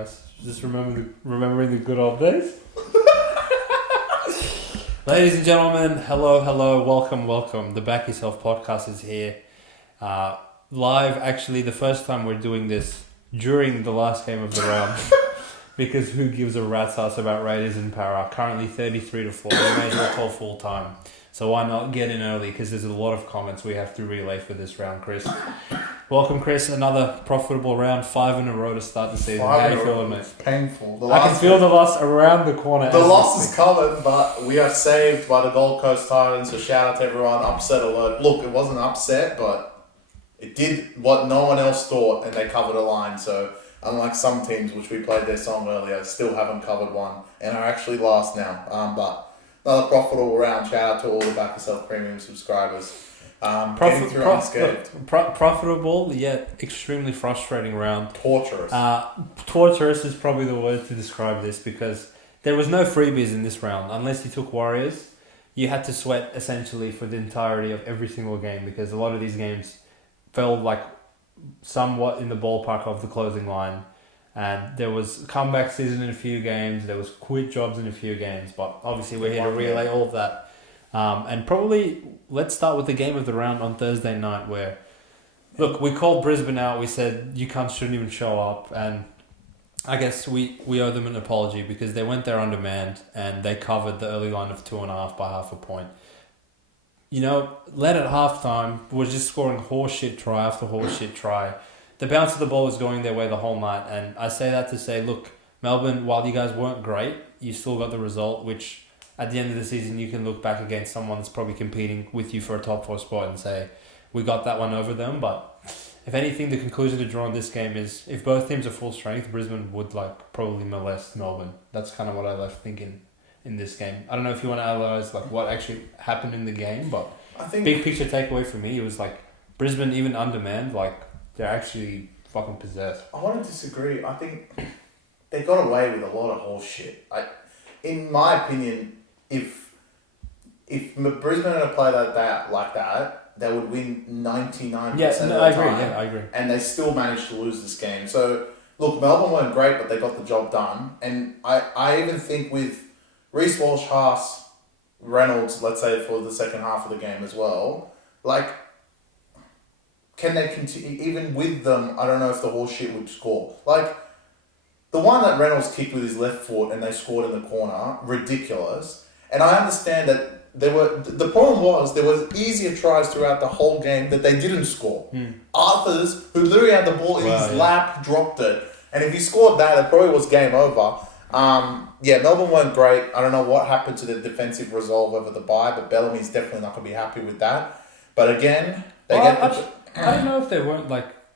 guys. Just remembering the good old days. Ladies and gentlemen, hello, welcome. The Back Yourself Podcast is here. Live, actually, the first time we're doing this during the last game of the round. Because who gives a rat's ass about Raiders and Para? Currently 33-4. We may as well call full time. So why not get in early? Because there's a lot of comments we have to relay for this round, Chris. Welcome, Chris. Another profitable round. 5 in a row to start the season. How you feeling, mate? It's painful. I can feel the loss around the corner. The loss is coming, but we are saved by the Gold Coast Titans. So shout out to everyone. Upset alert. Look, it wasn't upset, but it did what no one else thought, and they covered a line. So unlike some teams, which we played their song earlier, still haven't covered one, and are actually last now. But another profitable round. Shout out to all the Back Yourself Premium subscribers. Profitable, yet extremely frustrating round. Torturous. Torturous is probably the word to describe this, because there was no freebies in this round. Unless you took Warriors, you had to sweat essentially for the entirety of every single game, because a lot of these games felt like somewhat in the ballpark of the closing line. And there was comeback season in a few games, there was quit jobs in a few games, but obviously we're here to relay all of that. And probably let's start with the game of the round on Thursday night, where, look, we called Brisbane out. We said you shouldn't even show up, and I guess we owe them an apology, because they went there on demand and they covered the early line of 2.5 by half a point. You know, led at halftime, was just scoring horseshit try after horseshit try. The bounce of the ball was going their way the whole night, and I say that to say, look, Melbourne, while you guys weren't great, you still got the result, which at the end of the season, you can look back against someone that's probably competing with you for a top 4 spot and say, we got that one over them. But if anything, the conclusion to draw in this game is, if both teams are full strength, Brisbane would probably molest Melbourne. That's kind of what I left thinking in this game. I don't know if you want to analyse what actually happened in the game, but I think big picture takeaway for me, it was Brisbane, even undemand, they're actually fucking possessed. I want to disagree. I think they got away with a lot of horse shit. In my opinion, if Brisbane had played like that, they would win 99% of the time. I agree. And they still managed to lose this game. So, look, Melbourne weren't great, but they got the job done. And I even think with Reece Walsh, Haas, Reynolds, let's say for the second half of the game as well, can they continue, even with them, I don't know if the horse shit would score. The one that Reynolds kicked with his left foot and they scored in the corner, ridiculous. And I understand that the problem was there was easier tries throughout the whole game that they didn't score. Arthur's, who literally had the ball in his lap, dropped it. And if he scored that, it probably was game over. Melbourne weren't great. I don't know what happened to the defensive resolve over the bye, but Bellamy's definitely not going to be happy with that. But again, I don't know if they weren't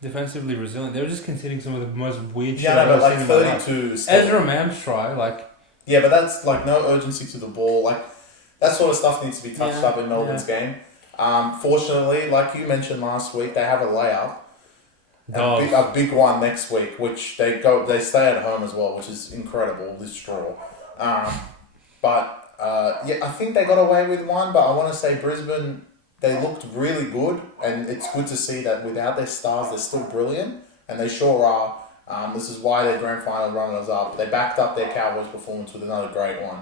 defensively resilient. They were just conceding some of the most weird shit. Yeah, but 32. Ezra Mam's try, Yeah, but that's no urgency to the ball. That sort of stuff needs to be touched up in Melbourne's game. Fortunately, like you mentioned last week, they have a layup. A big one next week, which they stay at home as well, which is incredible, this draw. I think they got away with one, but I want to say Brisbane, they looked really good, and it's good to see that without their stars, they're still brilliant, and they sure are. This is why their grand final runners up. They backed up their Cowboys performance with another great one.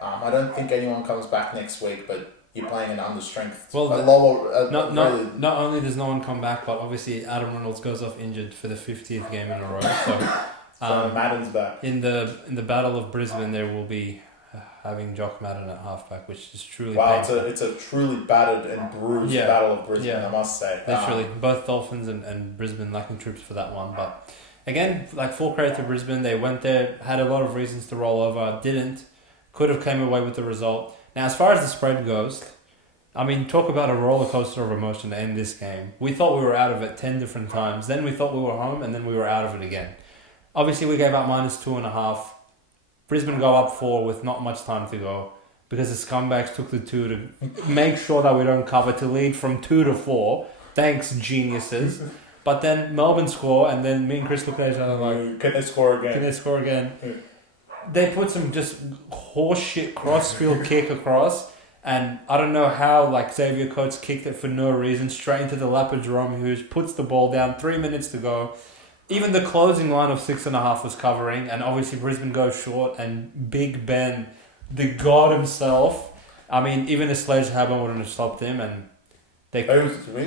I don't think anyone comes back next week, but you're playing an understrength. Well, not only does no one come back, but obviously Adam Reynolds goes off injured for the 50th game in a row. So Madden's back. In the Battle of Brisbane, there will be having Jock Madden at halfback, which is truly painful. It's a truly battered and bruised Battle of Brisbane, I must say. Literally, both Dolphins and Brisbane lacking troops for that one. But again, full credit to Brisbane. They went there, had a lot of reasons to roll over, didn't. Could have came away with the result. Now, as far as the spread goes, I mean, talk about a roller coaster of emotion to end this game. We thought we were out of it 10 different times. Then we thought we were home, and then we were out of it again. Obviously, we gave out -2.5. Brisbane go up 4 with not much time to go, because the scumbags took the 2 to make sure that we don't cover, to lead from 2 to 4. Thanks, geniuses. But then Melbourne score, and then me and Chris look at each other can they score again? Can they score again? They put some just horseshit cross-field kick across, and I don't know how Xavier Coates kicked it for no reason straight into the lap of Jerome Hughes, puts the ball down, 3 minutes to go. even the closing line of 6.5 was covering, and obviously Brisbane goes short, and Big Ben, the god himself. I mean, even a sledgehammer wouldn't have stopped him, and it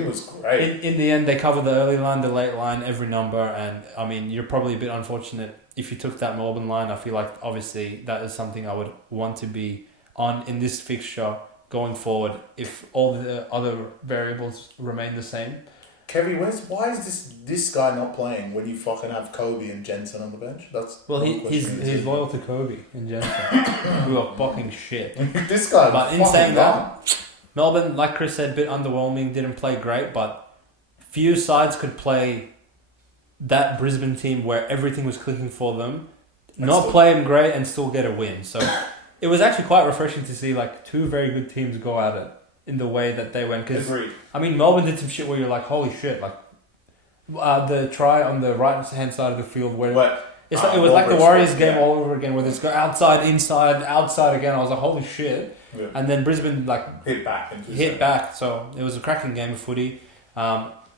was great. In the end, they covered the early line, the late line, every number, and I mean, you're probably a bit unfortunate if you took that Melbourne line. I feel like obviously that is something I would want to be on in this fixture going forward if all the other variables remain the same. Kevy, why is this guy not playing when you fucking have Kobe and Jensen on the bench? He's loyal to Kobe and Jensen, who are fucking shit. This guy, but in saying that, Melbourne, like Chris said, a bit underwhelming, didn't play great, but few sides could play that Brisbane team where everything was clicking for them, not play them great and still get a win. So it was actually quite refreshing to see like two very good teams go at it in the way that they went. Cause, I mean, Melbourne did some shit where you're like, holy shit, like the try on the right hand side of the field where it was like the Warriors game all over again, where they just go outside, inside, outside again. I was like, holy shit. Yeah. And then Brisbane hit back. So it was a cracking game of footy.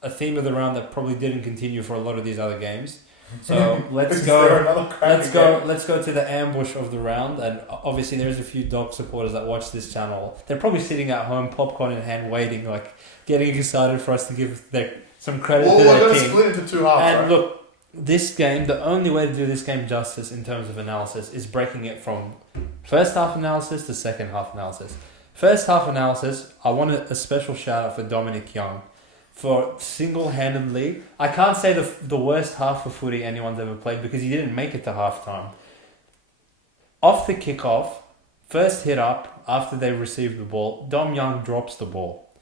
A theme of the round that probably didn't continue for a lot of these other games. So let's go to the ambush of the round. And obviously there's a few dog supporters that watch this channel. They're probably sitting at home, popcorn in hand, waiting, like getting excited for us to give some credit to their king. Split into two halves. And look, this game, the only way to do this game justice in terms of analysis is breaking it from first half analysis to second half analysis. First half analysis, I want a special shout out for Dominic Young for single-handedly, I can't say the worst half of footy anyone's ever played because he didn't make it to halftime. Off the kickoff, first hit up after they received the ball, Dom Young drops the ball.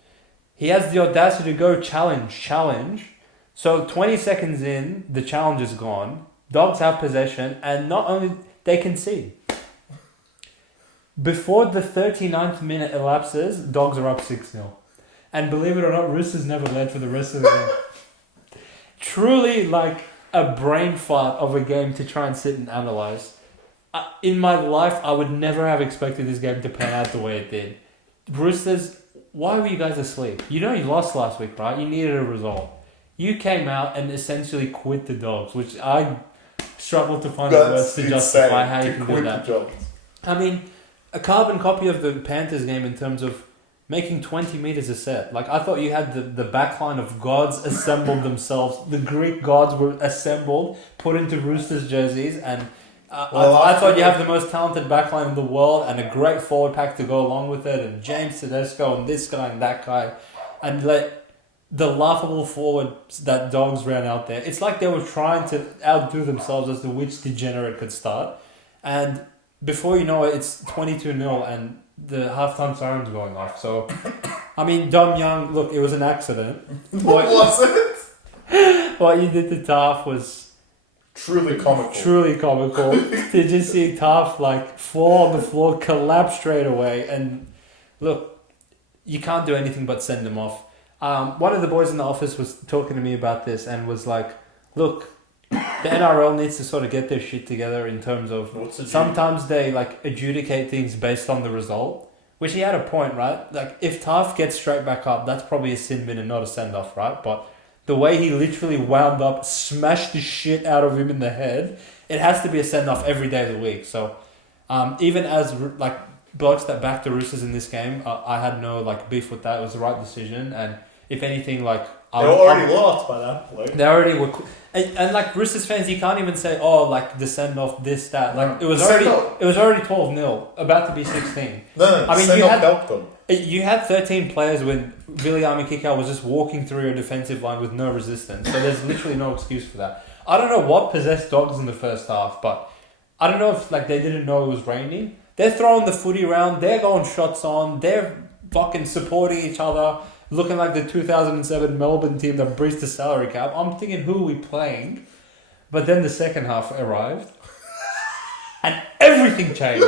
He has the audacity to go challenge. So 20 seconds in, the challenge is gone. Dogs have possession, and not only they concede. Before the 39th minute elapses, Dogs are up 6-0. And believe it or not, Roosters never led for the rest of the game. Truly like a brain fart of a game to try and sit and analyse. In my life, I would never have expected this game to pan out the way it did. Roosters, why were you guys asleep? You know you lost last week, right? You needed a result. You came out and essentially quit the Dogs, which I struggle to find the words to justify how you can do that. I mean, a carbon copy of the Panthers game in terms of making 20 meters a set. Like, I thought you had the backline of gods assembled themselves. The Greek gods were assembled, put into Roosters jerseys, and I thought you have the most talented backline in the world and a great forward pack to go along with it, and James Tedesco and this guy and that guy, and let the laughable forwards that Dogs ran out there. It's like they were trying to outdo themselves as to which degenerate could start. And before you know it, it's 22-0 and the halftime siren's going off. So, I mean, Dom Young, look, it was an accident. What was it? What you did to Taff was truly comical. To just see Taff like fall on the floor, collapse straight away, and look, you can't do anything but send him off. One of the boys in the office was talking to me about this and was like, look, the NRL needs to sort of get their shit together in terms of sometimes they like adjudicate things based on the result, which he had a point, right? Like if Taff gets straight back up, that's probably a sin bin and not a send off, right? But the way he literally wound up, smashed the shit out of him in the head, it has to be a send off every day of the week. So even as like blokes that backed the Roosters in this game, I had no like beef with that. It was the right decision, and if anything, like they already lost by that point. They already were, and like Roosters fans, you can't even say, oh, like the send off, this, that. Like it was already 12-0, about to be 16. No, I mean you had helped them. You had 13 players when Viliami Kikau was just walking through your defensive line with no resistance. So there's literally no excuse for that. I don't know what possessed Dogs in the first half, but I don't know if like they didn't know it was raining. They're throwing the footy around. They're going shots on. They're fucking supporting each other. Looking like the 2007 Melbourne team that breached the salary cap. I'm thinking, who are we playing? But then the second half arrived. And everything changed.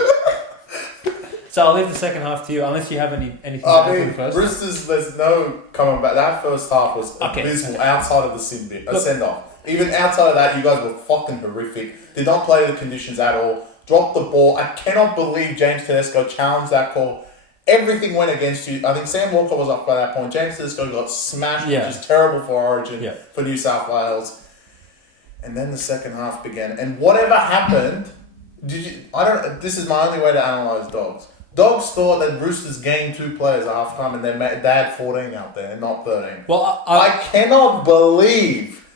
So I'll leave the second half to you, unless you have anything to add first. Roosters, there's no coming back. That first half was abysmal outside of the send-off. Even outside of that, you guys were fucking horrific. Did not play the conditions at all. Dropped the ball. I cannot believe James Tedesco challenged that call. Everything went against you. I think Sam Walker was up by that point. James Tedesco got smashed, which is terrible for Origin, for New South Wales. And then the second half began. And whatever happened, this is my only way to analyse Dogs. Dogs thought that Roosters gained 2 players at halftime and they had 14 out there and not 13. Well, I cannot believe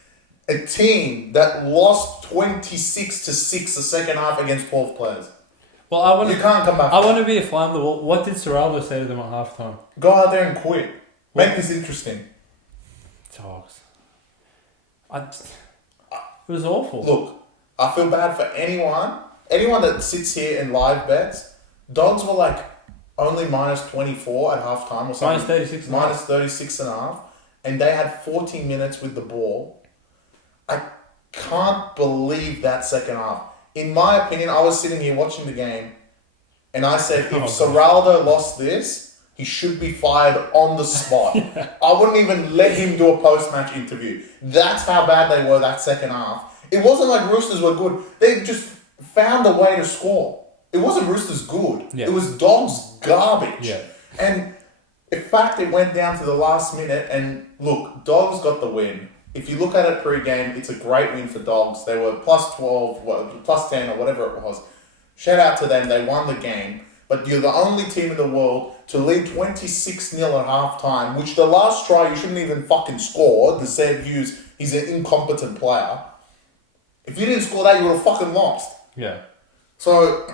a team that lost 26-6 the second half against 12 players. Well, you can't come back. I want to be a fly on the wall. What did Serraldo say to them at halftime? Go out there and quit. Make this interesting. Dogs. It was awful. Look, I feel bad for anyone that sits here and live bets. Dogs were like only minus 24 at halftime or something. Minus 36. Minus 36 and a half. And they had 40 minutes with the ball. I can't believe that second half. In my opinion, I was sitting here watching the game and I said, if Serraldo lost this, he should be fired on the spot. Yeah. I wouldn't even let him do a post-match interview. That's how bad they were that second half. It wasn't like Roosters were good. They just found a way to score. It wasn't Roosters good. Yeah. It was Dogs garbage. Yeah. And in fact, it went down to the last minute. And look, Dogs got the win. If you look at it pre-game, it's a great win for Dogs. They were plus 12, plus 10 or whatever it was. Shout out to them. They won the game. But you're the only team in the world to lead 26-0 at halftime, which the last try you shouldn't even fucking score. The Seb Hughes, he's an incompetent player. If you didn't score that, you would have fucking lost. Yeah. So,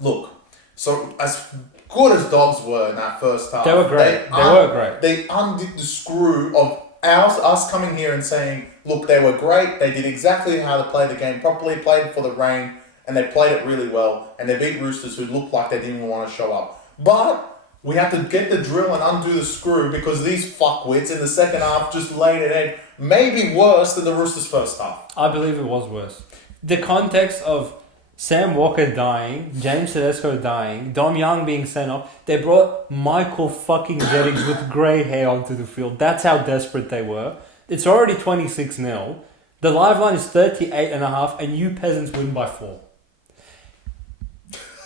look. So, as good as Dogs were in that first half. They were great. They were great. They undid the screw of us coming here and saying, look, they were great. They did exactly how to play the game properly, played for the rain, and they played it really well. And they beat Roosters who looked like they didn't even want to show up. But we have to get the drill and undo the screw because these fuckwits in the second half just laid it in. Maybe worse than the Roosters' first half. I believe it was worse. The context of Sam Walker dying, James Tedesco dying, Dom Young being sent off. They brought Michael fucking Jennings with grey hair onto the field. That's how desperate they were. It's already 26-0. The live line is 38.5 and you peasants win by 4.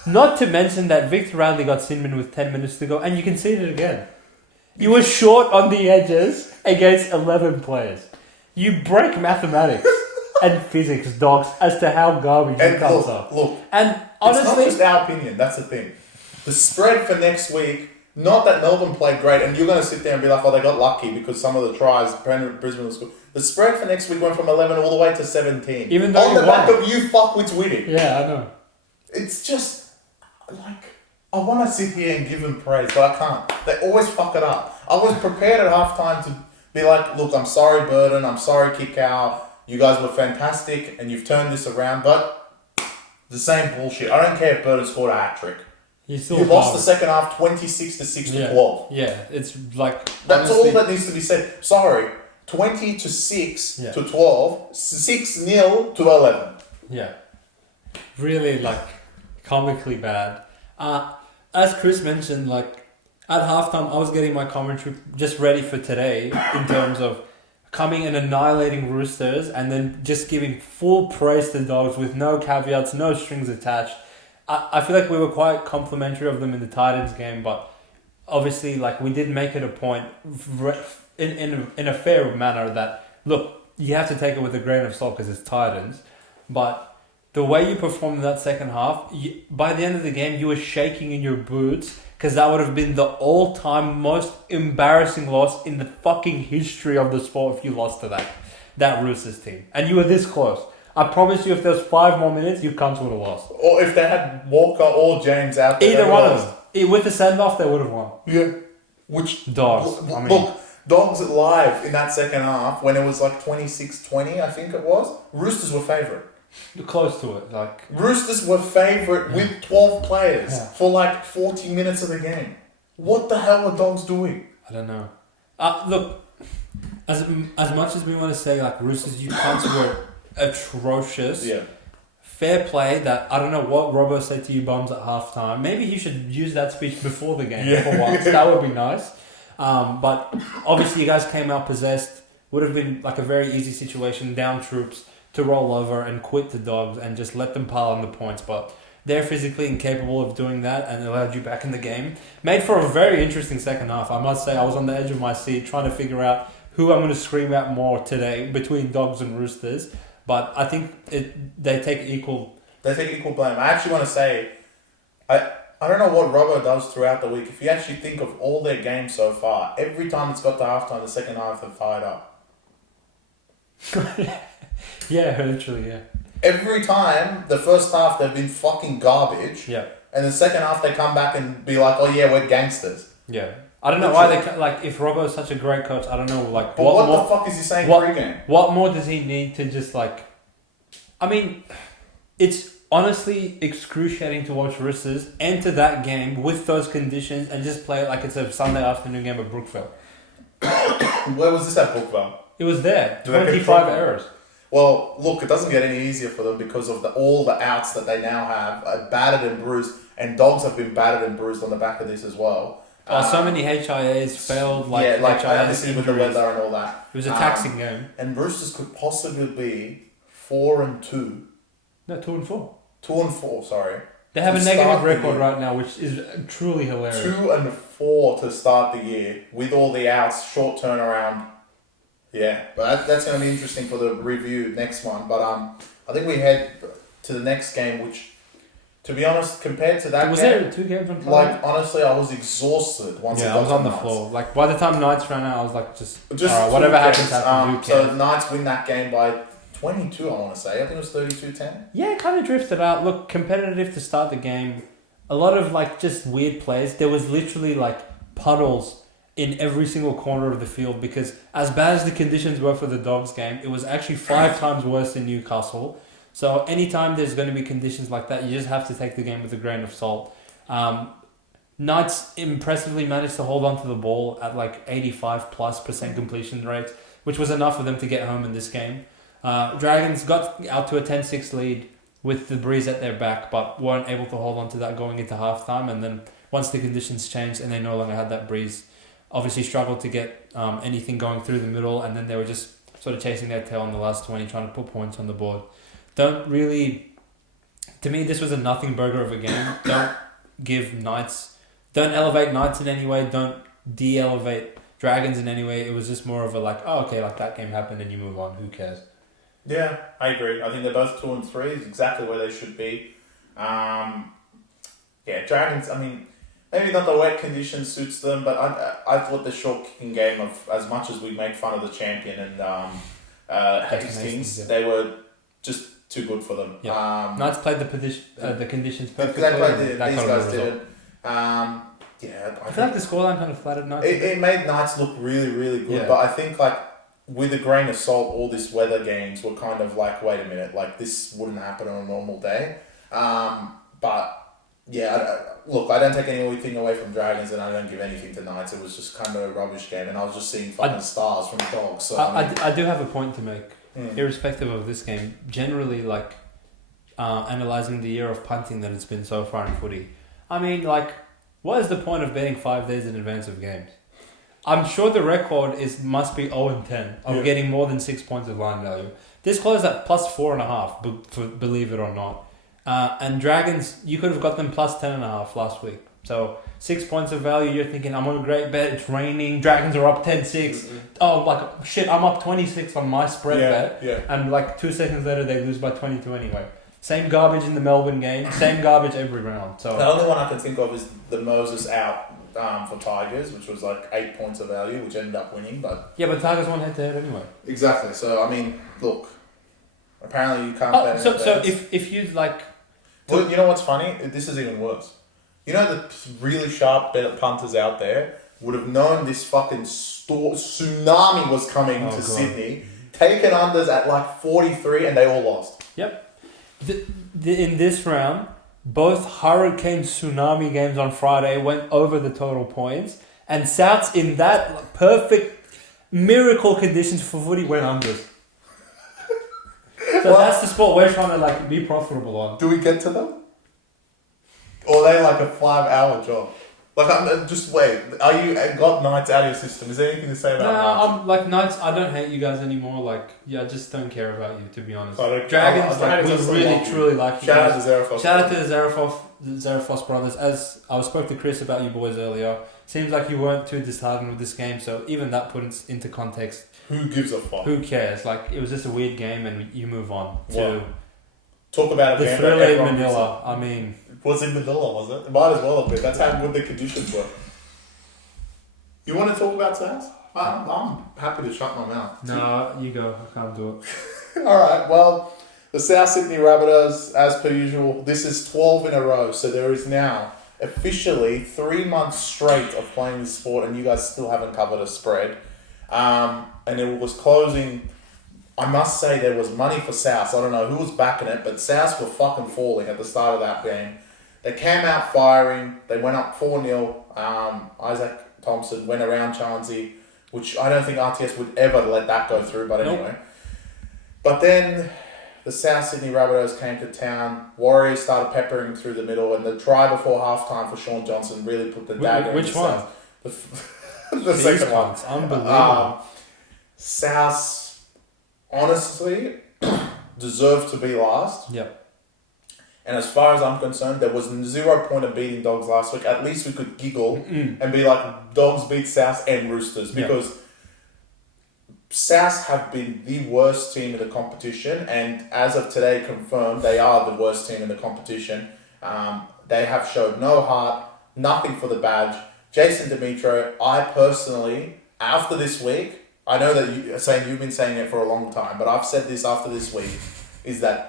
Not to mention that Victor Radley got Sinman with 10 minutes to go and you conceded again. You were short on the edges against 11 players. You break mathematics. And physics, Dogs, as to how garbage it comes up. Look, and honestly, it's not just our opinion. That's the thing. The spread for next week. Not that Melbourne played great, and you're going to sit there and be like, "Oh, they got lucky because some of the tries Brisbane was good." The spread for next week went from 11 all the way to 17. Even though on the back of you fuckwits winning. Yeah, I know. It's just like I want to sit here and give them praise, but I can't. They always fuck it up. I was prepared at halftime to be like, "Look, I'm sorry, Burden. I'm sorry, Kikau. You guys were fantastic and you've turned this around," but the same bullshit. I don't care if Burden scored a hat-trick. You lost the second half 26-6 to 12. Yeah, it's like... That's honestly, all that needs to be said. Sorry, 20-6 to 12, 6-0 to 11. Yeah. Really, like, comically bad. As Chris mentioned, like, at halftime, I was getting my commentary just ready for today in terms of coming and annihilating Roosters and then just giving full praise to Dogs with no caveats, no strings attached. I feel like we were quite complimentary of them in the Titans game, but obviously, like, we did make it a point in a fair manner that, look, you have to take it with a grain of salt because it's Titans, but the way you performed in that second half, by the end of the game, you were shaking in your boots because that would have been the all-time most embarrassing loss in the fucking history of the sport if you lost to that Roosters team. And you were this close. I promise you, if there was 5 more minutes, you cunts would have lost. Or if they had Walker or James out there, either one of them. With the send-off, they would have won. Yeah. Which... Dogs. Look, Dogs live in that second half, when it was like 26-20, I think it was, Roosters were favourite. Close to it, like... Roosters were favourite with 12 players for like 40 minutes of the game. What the hell are Dogs doing? I don't know. Look, as much as we want to say, like, Roosters, you cunts were atrocious. Yeah. Fair play that... I don't know what Robbo said to you bums at halftime. Maybe he should use that speech before the game for once. That would be nice. But obviously you guys came out possessed. Would have been like a very easy situation, down troops, to roll over and quit the Dogs and just let them pile on the points. But they're physically incapable of doing that and allowed you back in the game. Made for a very interesting second half. I must say, I was on the edge of my seat trying to figure out who I'm going to scream out more today between Dogs and Roosters, but I think they take equal. They take equal blame. I actually want to say, I don't know what Robbo does throughout the week. If you actually think of all their games so far, every time it's got to halftime, the second half they're fired up. Yeah, literally, yeah. Every time, the first half they've been fucking garbage. Yeah. And the second half they come back and be like, oh yeah, we're gangsters. Yeah. I don't know why they like. If Robbo is such a great coach, I don't know like. But what the fuck is he saying pre-game? What more does he need to just like? I mean, it's honestly excruciating to watch Roosters enter that game with those conditions and just play it like it's a Sunday afternoon game at Brookville. Where was this at Brookville? It was there. 25 errors. Well, look, it doesn't get any easier for them because of all the outs that they now have, battered and bruised, and Dogs have been battered and bruised on the back of this as well. So many HIAs failed, like HIAs obviously with the weather and all that. It was a taxing game. And Roosters could possibly be 4-2. No, 2-4. 2-4, sorry. They have a negative record right now, which is truly hilarious. 2-4 to start the year with all the outs, short turnaround. Yeah, but that's going to be interesting for the review next one. But I think we head to the next game, which, to be honest, compared to that was game, there 2 games on Friday? like honestly, I was exhausted once. Yeah, I was on the floor. Like by the time Knights ran out, I was like, just all right, whatever happens. Who so the Knights win that game by 22. I want to say. I think it was 32-10. Yeah, it kind of drifted out. Look, competitive to start the game. A lot of like just weird plays. There was literally like puddles in every single corner of the field because as bad as the conditions were for the Dogs game, it was actually 5 times worse in Newcastle. So anytime there's going to be conditions like that, you just have to take the game with a grain of salt. Knights impressively managed to hold on to the ball at like 85+% completion rates, which was enough for them to get home in this game. Dragons got out to a 10-6 lead with the breeze at their back, but weren't able to hold on to that going into halftime. And then once the conditions changed and they no longer had that breeze, obviously struggled to get anything going through the middle, and then they were just sort of chasing their tail on the last 20, trying to put points on the board. To me, this was a nothing burger of a game. Don't elevate Knights in any way, don't de-elevate Dragons in any way. It was just more of a like, oh, okay, like that game happened and you move on, who cares? Yeah, I agree. I think they're both 2 and 3, is exactly where they should be. Dragons, I mean, maybe not the wet conditions suits them, but I thought the short kicking game of, as much as we make fun of the champion and Hastings, they were just too good for them. Yeah. Knights played the conditions perfectly. These guys didn't. I feel like the scoreline kind of flattered Knights. It made Knights look really, really good, but I think like with a grain of salt, all these weather games were kind of like, wait a minute, like this wouldn't happen on a normal day. But yeah, look, I don't take anything away from Dragons and I don't give anything to Knights. It was just kind of a rubbish game and I was just seeing fucking stars from Dogs. So I do have a point to make, irrespective of this game. Generally, like, analysing the year of punting that it's been so far in footy. I mean, like, what is the point of betting 5 days in advance of games? I'm sure the record must be 0-10 of getting more than 6 points of line value. This closed at +4.5, believe it or not. And Dragons, you could have got them +10.5 last week. So 6 points of value, you're thinking, I'm on a great bet, it's raining, Dragons are up 10-6. Oh, like, shit, I'm up 26 on my spread bet. Yeah. And like 2 seconds later, they lose by 22 anyway. Same garbage in the Melbourne game, same garbage every round. So the only one I can think of is the Moses out for Tigers, which was like 8 points of value, which ended up winning. But Tigers won head-to-head anyway. Exactly. So, I mean, look, apparently you can't bet So if you like... Well, you know what's funny? This is even worse. You know the really sharp punters out there would have known this fucking tsunami was coming to Sydney, taken unders at like 43 and they all lost. Yep. In this round, both hurricane tsunami games on Friday went over the total points, and Souths in that perfect miracle conditions for footy went unders. So that's the sport we're trying to like be profitable on. Do we get to them? Or are they like a 5-hour job? Like, I'm just wait. Are you got Knights out of your system? Is there anything to say about Knights? I'm like Knights. I don't hate you guys anymore. Like, I just don't care about you, to be honest. Dragons, we really truly like you. Shout out to Zarafos. Shout out to the Zarafos brothers. As I spoke to Chris about you boys earlier, seems like you weren't too disheartened with this game. So even that puts into context. Who gives a fuck? Who cares? Like, it was just a weird game, and you move on to talk about the thrill in Manila. I mean, was in Manila, was it? It might as well have been. That's how good the conditions were. You want to talk about South? I'm happy to shut my mouth. No, you go. I can't do it. All right. Well, the South Sydney Rabbitohs, as per usual, this is 12 in a row. So there is now officially 3 months straight of playing this sport, and you guys still haven't covered a spread. And it was closing. I must say there was money for South. I don't know who was backing it, but South were fucking falling at the start of that game. They came out firing. They went up 4-0. Isaac Thompson went around Chansey, which I don't think RTS would ever let that go through, but anyway. Nope. But then the South Sydney Rabbitohs came to town. Warriors started peppering through the middle, and the try before halftime for Sean Johnson really put the dagger in Which one? The second one. Unbelievable. South, honestly, deserved to be last. Yep. And as far as I'm concerned, there was 0 point of beating Dogs last week. At least we could giggle and be like, Dogs beat South and Roosters. Because South have been the worst team in the competition. And as of today, confirmed, they are the worst team in the competition. They have showed no heart, nothing for the badge. Jason Demetro, I personally, after this week, I know that you've been saying it for a long time, but I've said this after this week, is that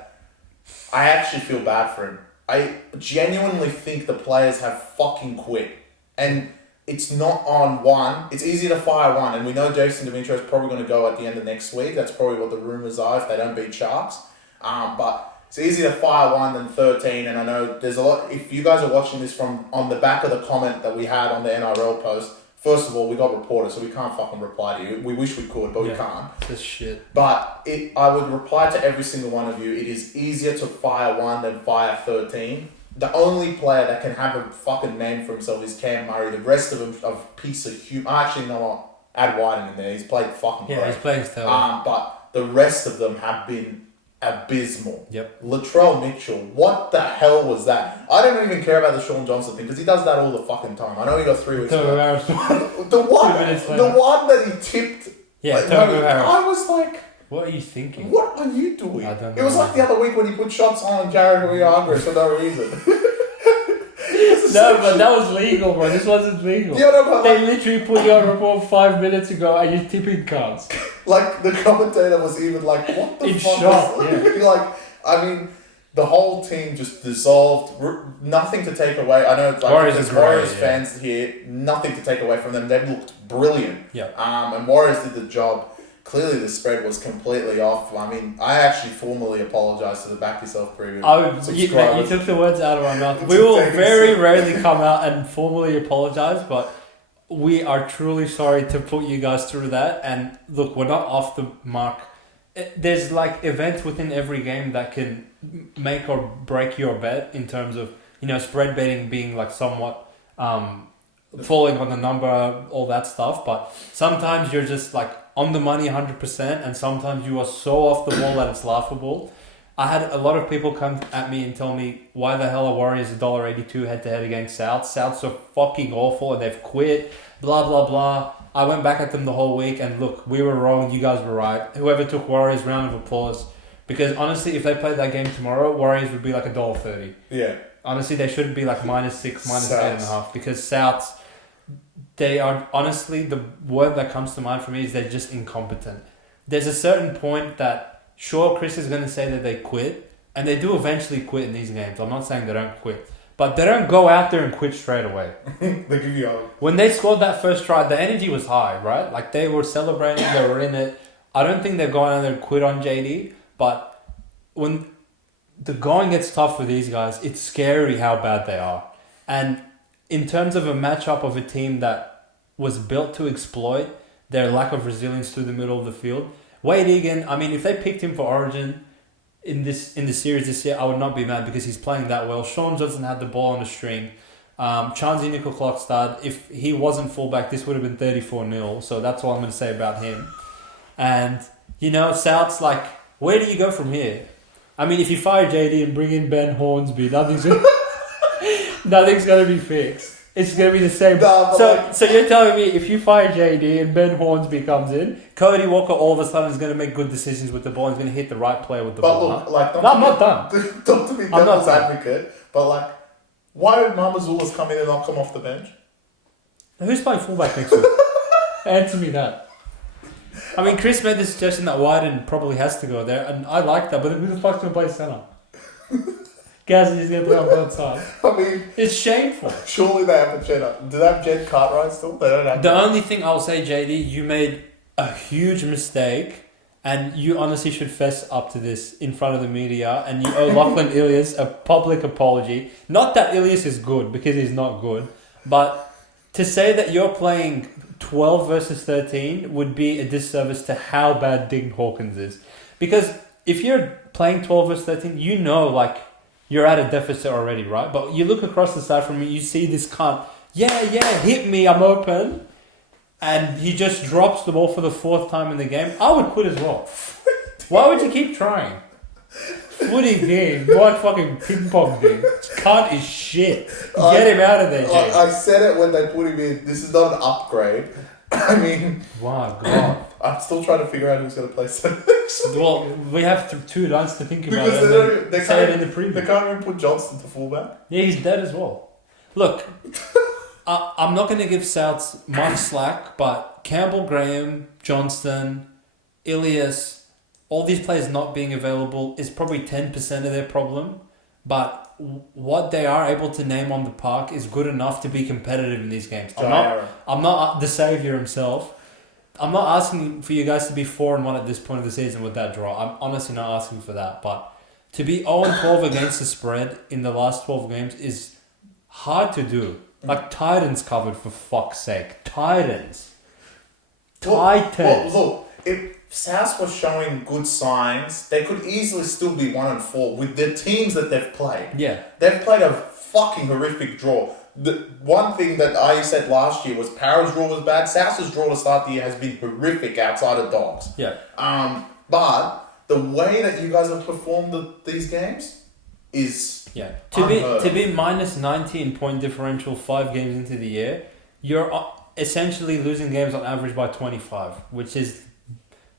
I actually feel bad for him. I genuinely think the players have fucking quit. And it's not on one. It's easy to fire one, and we know Jason Demetro is probably going to go at the end of next week. That's probably what the rumours are if they don't beat Sharks. But it's easy to fire one than 13, and I know there's a lot. If you guys are watching this from on the back of the comment that we had on the NRL post, first of all, we got reported, so we can't fucking reply to you. We wish we could, but we can't. This shit. But I would reply to every single one of you. It is easier to fire one than fire 13. The only player that can have a fucking name for himself is Cam Murray. The rest of them are piece of human. Actually, no, add Whiten in there. He's played fucking great. Yeah, he's playing still. But the rest of them have been abysmal. Yep. Latrell Mitchell, what the hell was that? I don't even care about the Sean Johnson thing because he does that all the fucking time. I know he got 3 weeks ago. The one that he tipped. Yeah, I was like, what are you thinking? What are you doing? I don't know. It was like the other week when he put shots on Jared Huiagra for no reason. No, but that was legal, bro. This wasn't legal. Yeah, no, but they literally put you on report 5 minutes ago and you're tipping cards. Like, the commentator was even like, what the in fuck shock, is yeah. Like, I mean, the whole team just dissolved. Nothing to take away. I know it's like Warriors fans here. Nothing to take away from them. They looked brilliant. Yeah. And Warriors did the job. Clearly, the spread was completely off. I mean, I actually formally apologise to the Back Yourself preview. You took the words out of my mouth. We will very rarely come out and formally apologise, but we are truly sorry to put you guys through that. And look, we're not off the mark. There's like events within every game that can make or break your bet in terms of, spread betting being like somewhat falling on the number, all that stuff. But sometimes you're just like on the money 100%, and sometimes you are so off the ball that it's laughable. I had a lot of people come at me and tell me, why the hell are Warriors $1.82 head-to-head against South? South's so fucking awful and they've quit, blah, blah, blah. I went back at them the whole week, and look, we were wrong, you guys were right. Whoever took Warriors, round of applause. Because honestly, if they played that game tomorrow, Warriors would be like $1.30. Yeah. Honestly, they shouldn't be like -6, -8.5, because Souths, they are, honestly, the word that comes to mind for me is they're just incompetent. There's a certain point that, sure, Chris is going to say that they quit, and they do eventually quit in these games. I'm not saying they don't quit, but they don't go out there and quit straight away. They give you when they scored that first try, the energy was high, right? Like, they were celebrating, they were in it. I don't think they've gone out there and quit on JD, but when the going gets tough for these guys, it's scary how bad they are. And in terms of a matchup of a team that was built to exploit their lack of resilience through the middle of the field, Wade Egan, I mean, if they picked him for Origin in the series this year, I would not be mad because he's playing that well. Sean Johnson had the ball on the string. Chansey Nickel-Klokstad, if he wasn't fullback, this would have been 34-0. So that's all I'm going to say about him. And, South's like, where do you go from here? I mean, if you fire JD and bring in Ben Hornsby, nothing's going to be fixed. It's going to be the same. No, So you're telling me if you fire JD and Ben Hornsby comes in, Cody Walker all of a sudden is going to make good decisions with the ball and is going to hit the right player with the ball. But look, like... I'm not done. Not to be devil's advocate, but like, why did Mamazoulas come in and not come off the bench? Who's playing fullback next week? Answer me that. I mean, Chris made the suggestion that Wyden probably has to go there, and I like that, but who the fuck's going to play centre? Gazzy is going to play on both sides. I mean... It's shameful. Surely they have a Jed. Do they have Jed Cartwright still? They don't have... The only thing I'll say, JD, you made a huge mistake, and you honestly should fess up to this in front of the media, and you owe Lachlan Ilias a public apology. Not that Ilias is good, because he's not good, but to say that you're playing 12 versus 13 would be a disservice to how bad Dig Hawkins is. Because if you're playing 12 versus 13, you know, like, you're at a deficit already, right? But you look across the side from me, you see this cunt, hit me, I'm open. And he just drops the ball for the 4th time in the game. I would quit as well. Why would you keep trying? Footy game, what fucking ping pong game. Cunt is shit. Get him out of there, Jay. I said it when they put him in. This is not an upgrade. I mean... Wow, God. I'm still trying to figure out who's going to play centre. Well, we have 2 nights to think about because it. They Say it in the preview. They can't even put Johnston to fullback. Yeah, he's dead as well. Look, I'm not going to give Souths much slack, but Campbell, Graham, Johnston, Ilias... all these players not being available is probably 10% of their problem, but what they are able to name on the park is good enough to be competitive in these games. I'm not the saviour himself. I'm not asking for you guys to be 4-1 at this point of the season with that draw. I'm honestly not asking for that, but to be 0-12 against the spread in the last 12 games is hard to do. Like, Titans covered, for fuck's sake. Titans. Well, look, if South was showing good signs, they could easily still be 1-4 with the teams that they've played. Yeah. They've played a fucking horrific draw. The one thing that I said last year was Para's draw was bad. South's draw to start the year has been horrific outside of Dogs. Yeah. But the way that you guys have performed these games is to be minus 90 in point differential 5 games into the year, you're essentially losing games on average by 25, which is...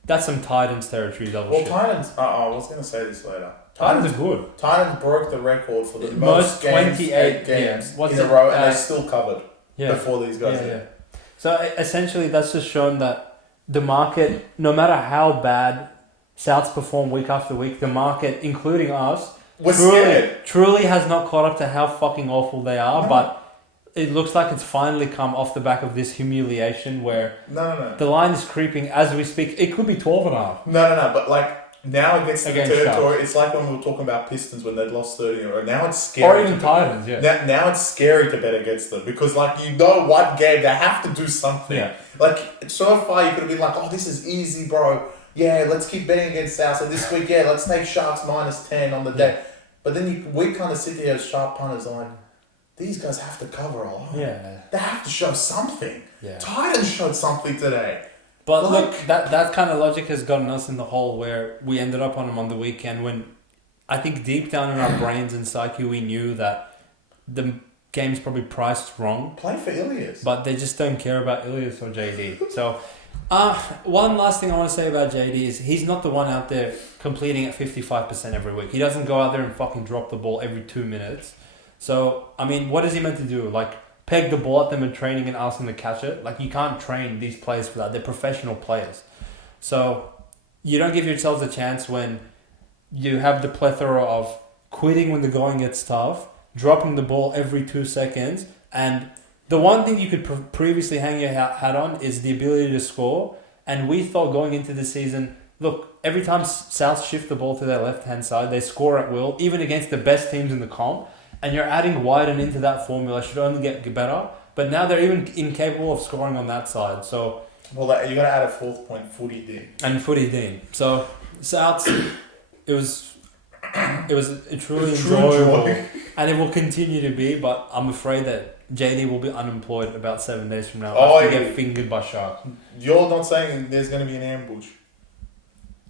that's some Titans territory level shit. Titans... I was going to say this later. Titans are good. Titans broke the record for the most games, 28 games in a row, and they still covered before these guys did. So essentially, that's just shown that the market, no matter how bad Souths perform week after week, the market, including us, truly has not caught up to how fucking awful they are, but... it looks like it's finally come off the back of this humiliation where the line is creeping as we speak. It could be 12.5. No, but like now it gets to the territory. It's like when we were talking about Pistons when they'd lost 30 in a row. Now it's scary. Or even Titans, Now it's scary to bet against them because like you know one game they have to do something. Yeah. Like so far you could have been like, oh, this is easy, bro. Yeah, let's keep betting against South. So this week, let's take Sharks minus 10 on the day. But then we kind of sit here as sharp punters like, these guys have to cover a lot. Yeah. They have to show something. Yeah. Titans showed something today. But look, that kind of logic has gotten us in the hole where we ended up on them on the weekend when I think deep down in our brains and psyche we knew that the game's probably priced wrong. Play for Ilias. But they just don't care about Ilias or JD. So, one last thing I want to say about JD is he's not the one out there completing at 55% every week. He doesn't go out there and fucking drop the ball every 2 minutes. So, I mean, what is he meant to do? Like, peg the ball at them in training and ask them to catch it? Like, you can't train these players for that. They're professional players. So, you don't give yourselves a chance when you have the plethora of quitting when the going gets tough, dropping the ball every 2 seconds, and the one thing you could previously hang your hat on is the ability to score. And we thought going into the season, look, every time South shift the ball to their left-hand side, they score at will, even against the best teams in the comp. And you're adding Wyden into that formula, should only get better. But now they're even incapable of scoring on that side. So, well, you got to add a 4th point, Footy Dean. And Footy Dean. So, South, it was a truly enjoyable, and it will continue to be. But I'm afraid that JD will be unemployed about 7 days from now. After get fingered by sharks. You're not saying there's going to be an ambush.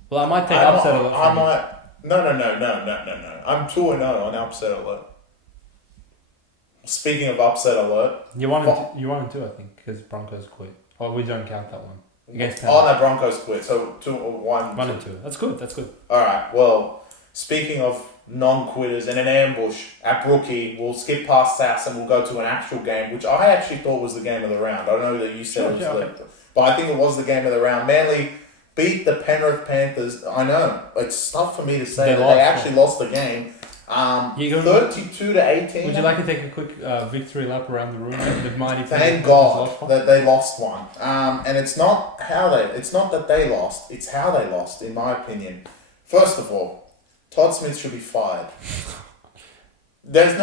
Well, I might take upset alert. No. I'm 2-0 on upset alert. speaking of upset alert. You won and two, I think, because Broncos quit. Oh, we don't count that one. Against Oh, no, Broncos quit. So 1 and 2. That's good. Alright, well, speaking of non-quitters and an ambush at Brookie, we'll skip past Sass and we'll go to an actual game, which I actually thought was the game of the round. I know that you said it was but I think it was the game of the round. Manly beat the Penrith Panthers. I know, it's tough for me to say they actually lost the game. 32-18. Would you like to take a quick victory lap around the room? The mighty Thank God that they lost one. And it's not that they lost, it's how they lost, in my opinion. First of all, Todd Smith should be fired. There is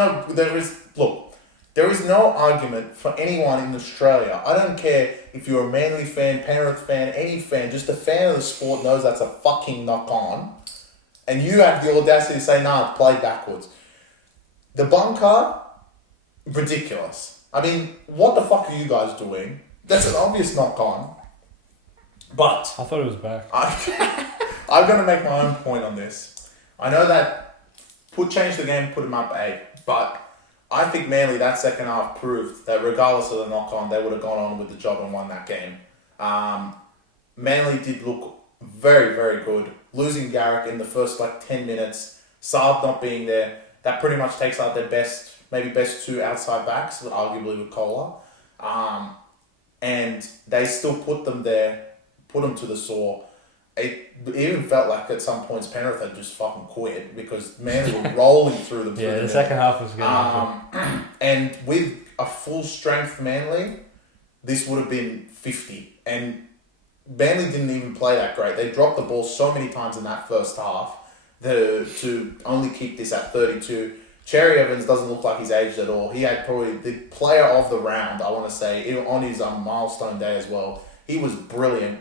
no argument for anyone in Australia. I don't care if you're a Manly fan, Penrith fan, any fan, just a fan of the sport knows that's a fucking knock on. And you have the audacity to say, nah, play backwards. The bunker, ridiculous. I mean, what the fuck are you guys doing? That's an obvious knock on. But I thought it was back. I'm going to make my own point on this. I know that change the game, put them up 8. But I think Manly, that second half, proved that regardless of the knock on, they would have gone on with the job and won that game. Manly did look very, very good. Losing Garrick in the first 10 minutes, Saab not being there, that pretty much takes out their best 2 outside backs, arguably with Kohler. And they still put them there, put them to the saw. It even felt like at some points Penrith had just fucking quit because Manly were rolling through them. Yeah, the second half was good. And with a full strength Manly, this would have been 50. And Manly didn't even play that great. They dropped the ball so many times in that first half to only keep this at 32. Cherry Evans doesn't look like he's aged at all. He had probably the player of the round, I want to say, even on his milestone day as well. He was brilliant.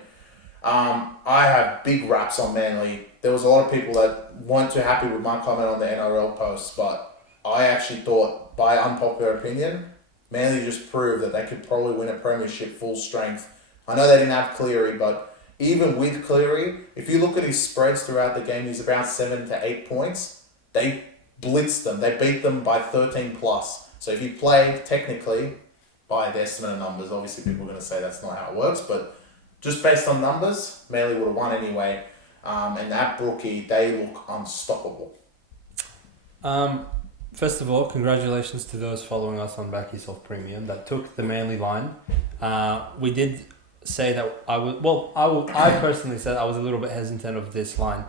I have big raps on Manly. There was a lot of people that weren't too happy with my comment on the NRL post, but I actually thought, by unpopular opinion, Manly just proved that they could probably win a premiership full strength. I know they didn't have Cleary, but even with Cleary, if you look at his spreads throughout the game, he's around 7 to 8 points. They blitzed them. They beat them by 13 plus. So if you played technically by the estimate of numbers, obviously people are going to say that's not how it works, but just based on numbers, Manly would have won anyway. And at Brookie, they look unstoppable. First of all, congratulations to those following us on BackYourself Premium that took the Manly line. We did say that I personally said I was a little bit hesitant of this line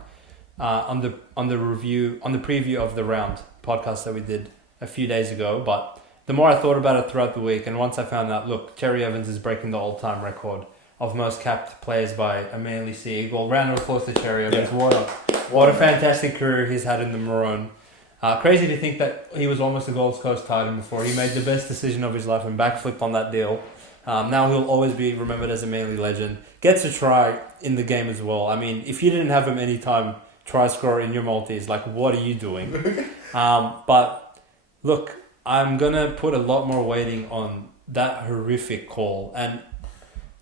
on the preview of the round podcast that we did a few days ago. But the more I thought about it throughout the week, and once I found out, look, Cherry Evans is breaking the all-time record of most capped players by a Manly Sea Eagle. Round of applause to Cherry Evans. Yeah. What a fantastic career he's had in the Maroon. Crazy to think that he was almost a Gold Coast Titan before. He made the best decision of his life and backflipped on that deal. Now he'll always be remembered as a Manly legend. Gets a try in the game as well. I mean, if you didn't have him anytime try scorer in your multis, what are you doing? But look, I'm going to put a lot more weighting on that horrific call. And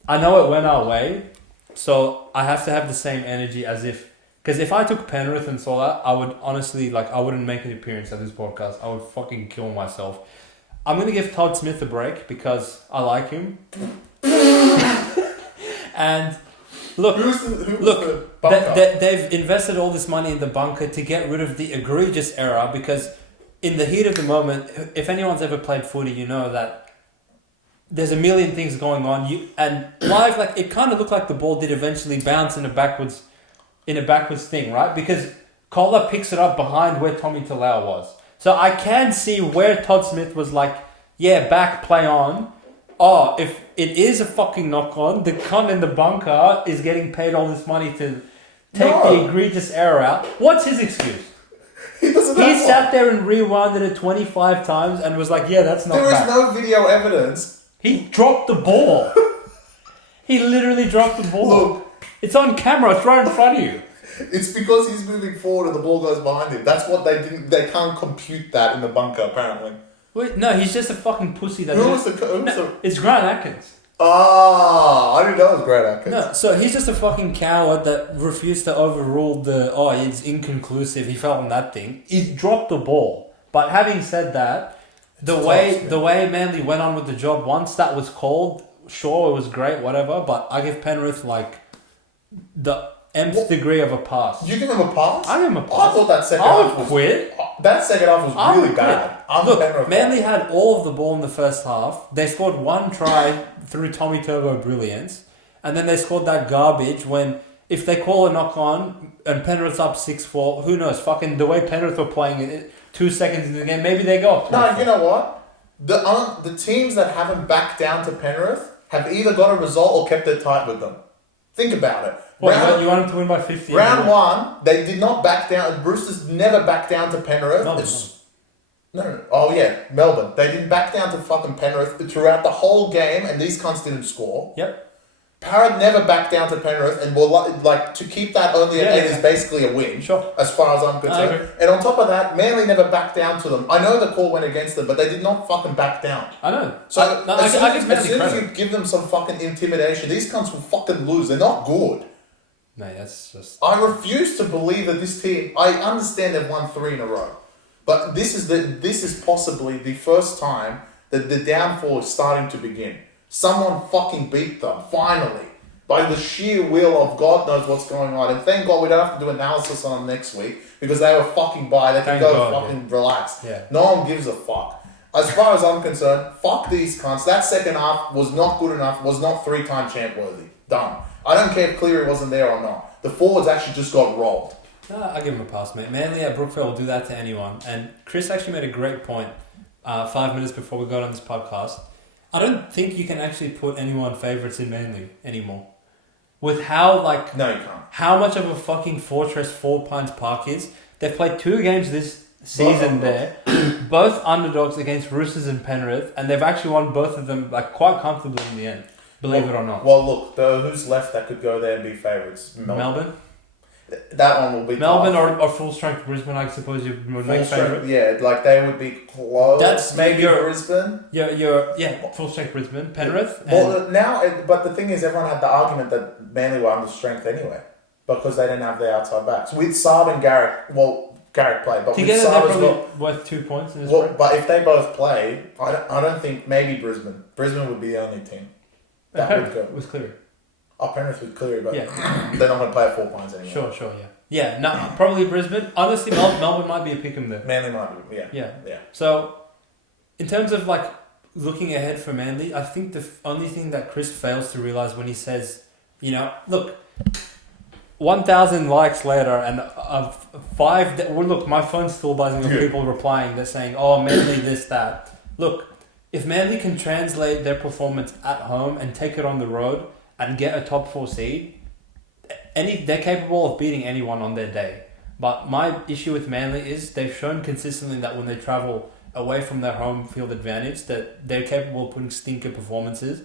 I know it went our way, so I have to have the same energy as if... Because if I took Penrith and saw that, I would honestly, I wouldn't make an appearance at this podcast. I would fucking kill myself. I'm going to give Todd Smith a break because I like him. And look, they've invested all this money in the bunker to get rid of the egregious error, because in the heat of the moment, if anyone's ever played footy, you know that there's a million things going on. And live, it kind of looked like the ball did eventually bounce in a backwards thing, right? Because Kohler picks it up behind where Tommy Talau was. So I can see where Todd Smith was back, play on. Oh, if it is a fucking knock-on, the cunt in the bunker is getting paid all this money to take the egregious error out. What's his excuse? He sat there and rewinded it 25 times and was like, yeah, that's not bad. There is no video evidence. He dropped the ball. He literally dropped the ball. Look. It's on camera. It's right in front of you. It's because he's moving forward and the ball goes behind him. That's what they can't compute that in the bunker, apparently. Wait, no, he's just a fucking pussy. It's Grant Atkins. I didn't know it was Grant Atkins. No, so he's just a fucking coward that refused to overrule it's inconclusive. He fell on that thing. He dropped the ball. But having said that, the way Manly went on with the job once that was called, sure, it was great, whatever, but I give Penrith like the nth degree of a pass. You give him a pass? I give him a pass. I thought that second half was... quit. That second half was really bad. Look, Manly had all of the ball in the first half. They scored one try through Tommy Turbo brilliance, and then they scored that garbage when, if they call a knock on and Penrith's up 6-4, who knows? Fucking the way Penrith were playing it, 2 seconds into the game, maybe they go up. No, you know what? The teams that haven't backed down to Penrith have either got a result or kept it tight with them. Think about it. What, you want them to win by 50? Round one, they did not back down. Roosters never backed down to Penrith. No. Oh, yeah, Melbourne. They didn't back down to fucking Penrith throughout the whole game, and these cunts didn't score. Yep. Parrot never backed down to Penrith, and like to keep that only at 8 is basically a win. Sure. As far as I'm concerned. And on top of that, Manly never backed down to them. I know the call went against them, but they did not fucking back down. I know. So as soon as you you give them some fucking intimidation, these cunts will fucking lose. They're not good. No, that's just... I refuse to believe that this team... I understand they've won 3 in a row. But this is possibly the first time that the downfall is starting to begin. Someone fucking beat them, finally. By the sheer will of God knows what's going on. And thank God we don't have to do analysis on them next week because they were fucking by. They can relax. Yeah. No one gives a fuck. As far as I'm concerned, fuck these cunts. That second half was not good enough, was not 3-time champ worthy. Done. I don't care if Cleary wasn't there or not. The forwards actually just got rolled. No, I give him a pass, mate. Manly at Brookfield will do that to anyone. And Chris actually made a great point 5 minutes before we got on this podcast. I don't think you can actually put anyone favourites in Manly anymore. With how, like... No, you can't. How much of a fucking fortress Four Pines Park is. They've played 2 games this season there. Both underdogs against Roosters and Penrith. And they've actually won both of them like quite comfortably in the end. Believe it or not. Well, look, who's left that could go there and be favourites? Melbourne? That one will be Melbourne tough. or full strength Brisbane, I suppose you would make favourite. Yeah, like they would be close. That's maybe Brisbane. Full strength Brisbane, Penrith. But the thing is, everyone had the argument that Manly were under strength anyway because they didn't have their outside backs. With Saab and Garrick, Garrick played, but together with they're Saab probably worth 2 points in this but if they both play, I don't think maybe Brisbane. Brisbane would be the only team that would go with Cleary. Penrith with Cleary, but yeah. They're not going to play at 4 Pines anymore. Sure, yeah. Yeah, no, probably Brisbane. Honestly, Melbourne might be a pick 'em there. Manly might be, yeah. So, in terms of like looking ahead for Manly, I think the only thing that Chris fails to realise when he says, look, 1,000 likes later and look, my phone's still buzzing with people replying. They're saying, oh, Manly this, that. Look, if Manly can translate their performance at home and take it on the road and get a top 4 seed, they're capable of beating anyone on their day. But my issue with Manly is they've shown consistently that when they travel away from their home field advantage, that they're capable of putting stinker performances.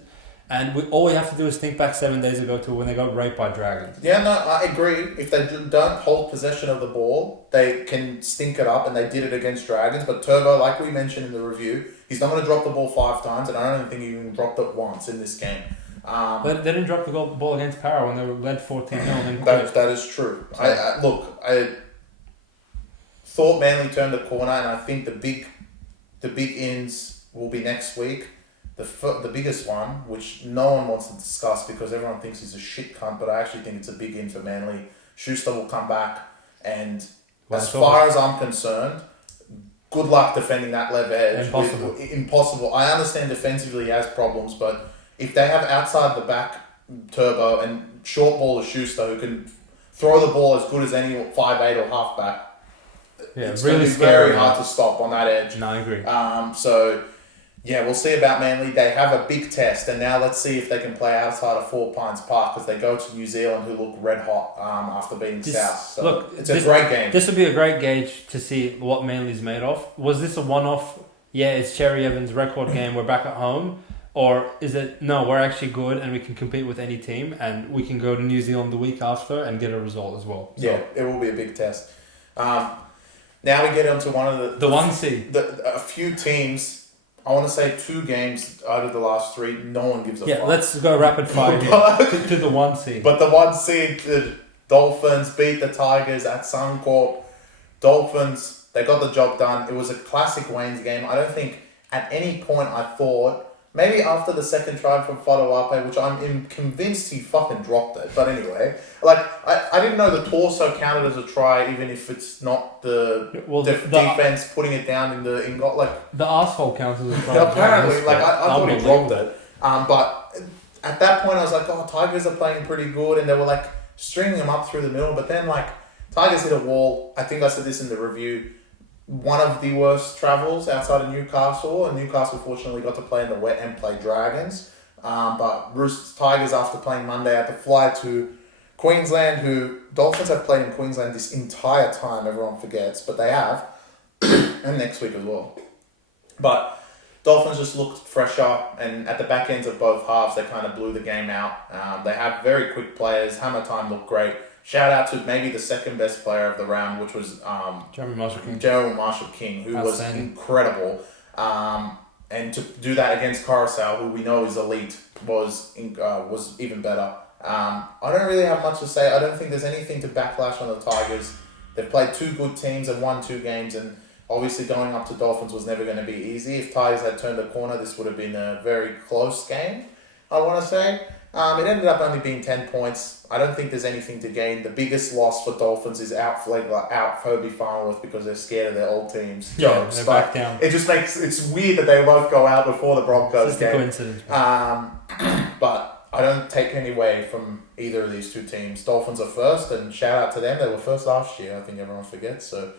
And all we have to do is think back 7 days ago to when they got raped by Dragons. Yeah, no, I agree. If they don't hold possession of the ball, they can stink it up, and they did it against Dragons. But Turbo, like we mentioned in the review, he's not going to drop the ball 5 times, and I don't even think he even dropped it once in this game. But they didn't drop the ball against Para when they were led 14-0. That is true. I thought Manly turned the corner, and I think the big ins will be next week. The biggest one, which no one wants to discuss because everyone thinks he's a shit cunt, but I actually think it's a big in for Manly. Schuster will come back, and as far as I'm concerned, good luck defending that left edge. Impossible. I understand defensively he has problems, but if they have outside the back Turbo and short ball of Schuster who can throw the ball as good as any 5'8" or halfback, it's really going to be very hard to stop on that edge. No, I agree. We'll see about Manly. They have a big test, and now let's see if they can play outside of Four Pines Park because they go to New Zealand, who look red hot after beating South. So it's a great game. This would be a great gauge to see what Manly's made of. Was this a one-off? Yeah, it's Cherry Evans' record game. We're back at home. Or is it, no, we're actually good and we can compete with any team and we can go to New Zealand the week after and get a result as well. So, yeah, it will be a big test. Now we get onto one of the 1C. A few teams, I want to say 2 games out of the last 3, no one gives a fuck. Yeah, let's go rapid fire to the 1C. But the 1C, the Dolphins beat the Tigers at Suncorp. Dolphins, they got the job done. It was a classic Wayne's game. I don't think at any point I thought, maybe after the second try from Fotowape, which I'm convinced he fucking dropped it. But anyway, like, I didn't know the torso counted as a try, even if it's not the defense putting it down in the ingot. Like, the asshole counts as a try. Apparently, like, I thought he dropped it. But at that point, I was like, oh, Tigers are playing pretty good. And they were, like, stringing them up through the middle. But then, like, Tigers hit a wall. I think I said this in the review. One of the worst travels outside of Newcastle, and Newcastle fortunately got to play in the wet and play Dragons. But Roosters Tigers, after playing Monday, had to fly to Queensland, who Dolphins have played in Queensland this entire time, everyone forgets, but they have, and next week as well. But Dolphins just looked fresher, and at the back ends of both halves, they kind of blew the game out. They have very quick players. Hammer time looked great. Shout out to maybe the second best player of the round, which was Jeremy Marshall King, who was incredible. And to do that against Coruscant, who we know is elite, was even better. I don't really have much to say. I don't think there's anything to backlash on the Tigers. They've played two good teams and won 2 games, and obviously going up to Dolphins was never going to be easy. If Tigers had turned a corner, this would have been a very close game, I want to say. It ended up only being 10 points. I don't think there's anything to gain. The biggest loss for Dolphins is out Kobe Farnworth because they're scared of their old teams. Yeah, they're back down. It just it's weird that they both go out before the Broncos game. It's a coincidence. But I don't take any away from either of these two teams. Dolphins are first, and shout out to them. They were first last year, I think everyone forgets. So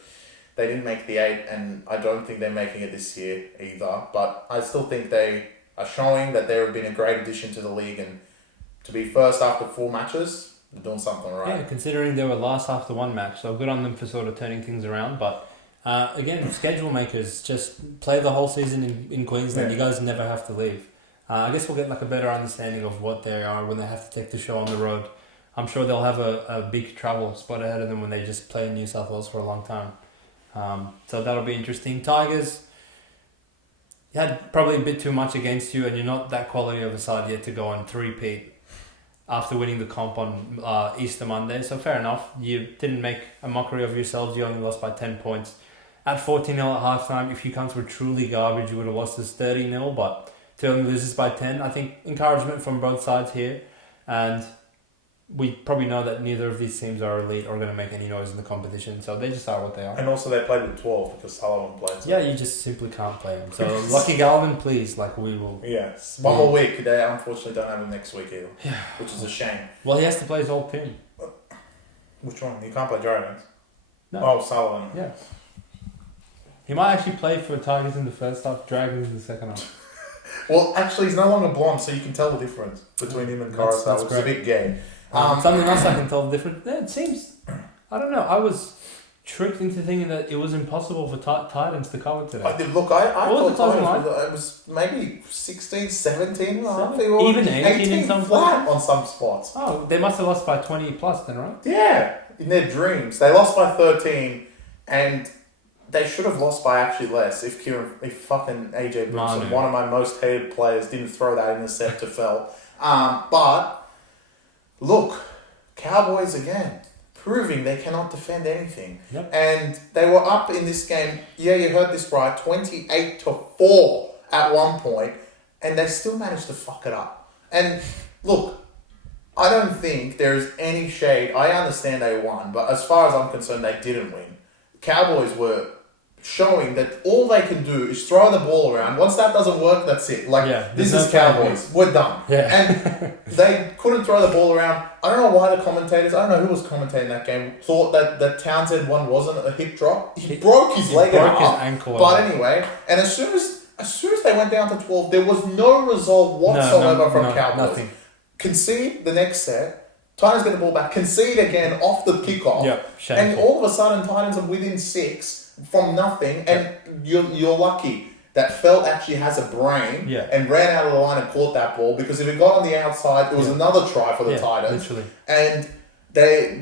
they didn't make the 8, and I don't think they're making it this year either. But I still think they are showing that they have been a great addition to the league, and to be first after 4 matches, they're doing something right. Yeah, considering they were last after 1 match, so good on them for sort of turning things around. But again, schedule makers, just play the whole season in Queensland. Yeah. You guys never have to leave. I guess we'll get like a better understanding of what they are when they have to take the show on the road. I'm sure they'll have a big travel spot ahead of them when they just play in New South Wales for a long time. So that'll be interesting. Tigers, you had probably a bit too much against you, and you're not that quality of a side yet to go on 3-peat after winning the comp on Easter Monday. So fair enough. You didn't make a mockery of yourselves. You only lost by 10 points. At 14-0 at halftime, if you comes were truly garbage, you would have lost this 30-0, but to only lose this by 10, I think encouragement from both sides here. And we probably know that neither of these teams are elite or going to make any noise in the competition, so they just are what they are. And also they played with 12 because Sullivan played. Yeah, you just simply can't play them. So lucky Galvin, please, like we will. Yes. One more week. They unfortunately don't have him next week either. Yeah. Which is a shame. Well, he has to play his old team. Which one? He can't play Dragons? No. Oh, Sullivan. Yeah. He might actually play for Tigers in the first half, Dragons in the second half. Well, actually, he's no longer blonde, so you can tell the difference between him and Coruscant, which is a bit gay. Something else I can tell the difference. Yeah, it seems, I don't know, I was tricked into thinking that it was impossible for Titans to cover today. I thought Titans it was maybe 16, 17, even 18 in some flat on some spots. Oh, they must have lost by 20 plus then, right? Yeah, in their dreams. They lost by 13, and they should have lost by actually less if fucking AJ Brimson, one of my most hated players, didn't throw that intercept to Fell. But look, Cowboys again, proving they cannot defend anything. Yep. And they were up in this game, yeah, you heard this right, 28-4 at one point, and they still managed to fuck it up. And look, I don't think there is any shade. I understand they won, but as far as I'm concerned, they didn't win. Cowboys were showing that all they can do is throw the ball around. Once that doesn't work, that's it. This is Cowboys. We're done. Yeah. And they couldn't throw the ball around. I don't know why the commentators, I don't know who was commentating that game, thought that Townsend one wasn't a hip drop. He broke his leg and his ankle. But anyway, and as soon as they went down to 12, there was no resolve whatsoever from Cowboys. Nothing. Concede the next set. Titans get the ball back. Concede again off the kickoff. Yep, and all of a sudden, Titans are within 6 from nothing. And you're lucky that Felt actually has a brain and ran out of the line and caught that ball, because if it got on the outside, it was another try for the Titans. Literally. And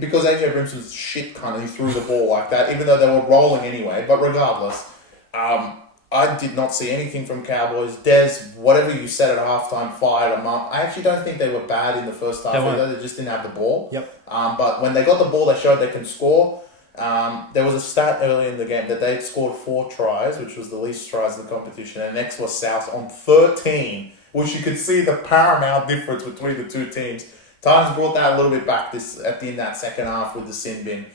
because AJ Brimson's shit cunt, he threw the ball like that, even though they were rolling anyway. But regardless, I did not see anything from Cowboys. Des, whatever you said at halftime, fired them up. I actually don't think they were bad in the first half. They just didn't have the ball. Yep. But when they got the ball, they showed they can score. There was a stat early in the game that they scored 4 tries, which was the least tries in the competition, and next was South on 13, which you could see the paramount difference between the two teams. Titans brought that a little bit back at the end of that second half with the sin bin.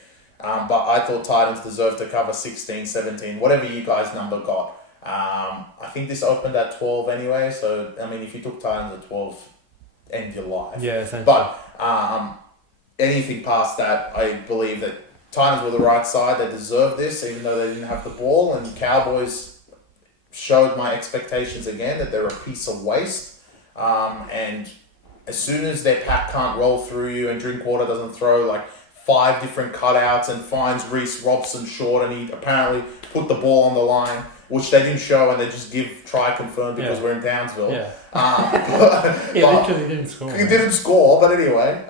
But I thought Titans deserved to cover 16, 17, whatever you guys' number got. I think this opened at 12 anyway, so, I mean, if you took Titans at 12, end your life. Yeah, essentially. But anything past that, I believe that Titans were the right side. They deserved this, even though they didn't have the ball. And Cowboys showed my expectations again that they're a piece of waste. And as soon as their pack can't roll through you and Drinkwater doesn't throw like 5 different cutouts and finds Reece Robson short, and he apparently put the ball on the line, which they didn't show, and they just try confirm because we're in Townsville. Yeah. He literally didn't score. He didn't score, but anyway,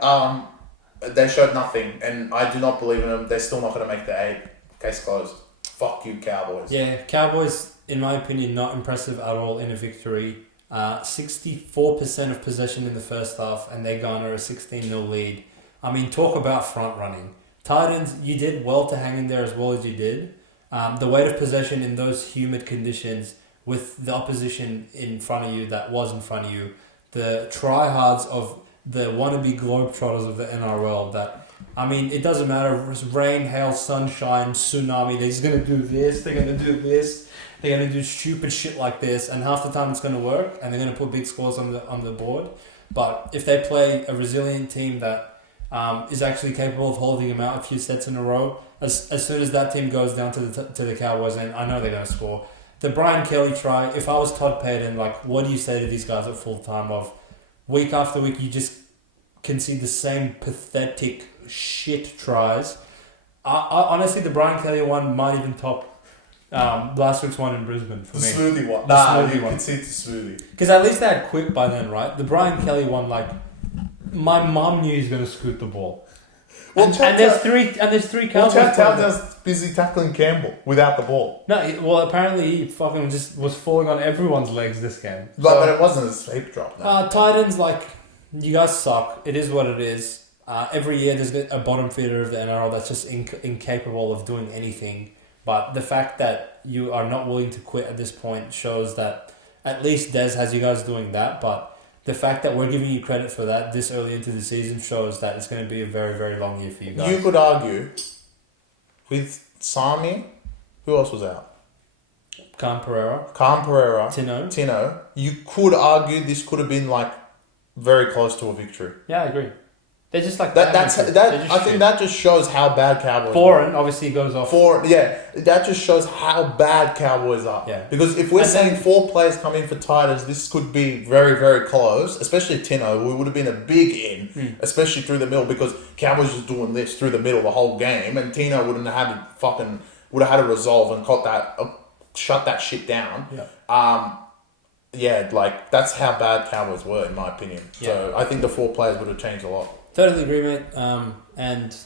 they showed nothing, and I do not believe in them. They're still not going to make the 8. Case closed. Fuck you, Cowboys. Yeah, Cowboys, in my opinion, not impressive at all in a victory. 64% of possession in the first half, and they garner a 16-0 lead. I mean, talk about front running. Titans, you did well to hang in there as well as you did. The weight of possession in those humid conditions with the opposition in front of you that was in front of you, the tryhards of the wannabe globetrotters of the NRL that, I mean, it doesn't matter if it's rain, hail, sunshine, tsunami, they're just going to do this, they're going to do this, they're going to do stupid shit like this, and half the time it's going to work, and they're going to put big scores on the board. But if they play a resilient team that is actually capable of holding them out a few sets in a row, as soon as that team goes down to the Cowboys, and I know they're going to score. The Brian Kelly try, if I was Todd Payton, like, what do you say to these guys at full time of week after week, you just concede the same pathetic shit tries. I honestly, the Brian Kelly one might even top last week's one in Brisbane for me. The smoothie one. You concede the smoothie. Because at least they had quit by then, right? The Brian Kelly one, like, my mum knew he's going to scoot the ball. Well, and there's three Cowboys. Well, Townsend's busy tackling Campbell without the ball. No, well, apparently he fucking just was falling on everyone's legs this game. But it wasn't a sleep drop. No. Titans, like, you guys suck. It is what it is. Every year there's a bottom feeder of the NRL that's just incapable of doing anything. But the fact that you are not willing to quit at this point shows that at least Des has you guys doing that. But the fact that we're giving you credit for that this early into the season shows that it's going to be a very, very long year for you guys. You could argue with Sami, who else was out? Khan Pereira. Tino. You could argue this could have been like very close to a victory. Yeah, I agree. They're just like that. I think that just shows how bad Cowboys. Foreign obviously goes off. That just shows how bad Cowboys are. Yeah. Because if we're saying 4 players come in for Titans, this could be very, very close. Especially Tino, who would have been a big in, especially through the middle, because Cowboys was doing this through the middle the whole game, and Tino would have had to resolve and shut that shit down. Yeah. Like that's how bad Cowboys were in my opinion. Yeah. So I think the 4 players would have changed a lot. Totally agree, mate. And